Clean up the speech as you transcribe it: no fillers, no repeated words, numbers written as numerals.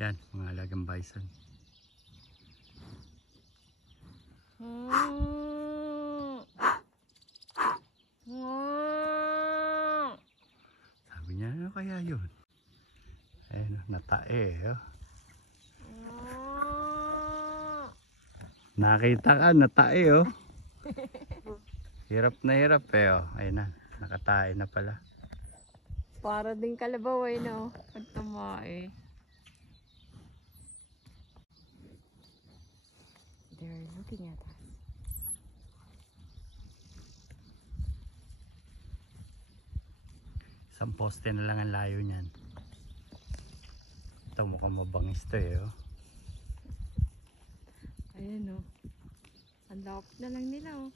Yan, mga alagang bison. Sabi niya, ano kaya yun? Ayun, natae oh. Nakita ka, natae oh. Hirap na hirap eh oh. Ayun na, nakatae na pala. Para din kalabaw ay no, pag tumae. They're looking at us. Isang poste na lang ang layo niyan. Ito mukhang mabangis to eh oh. Ayan o. Ang lapit na lang nila o.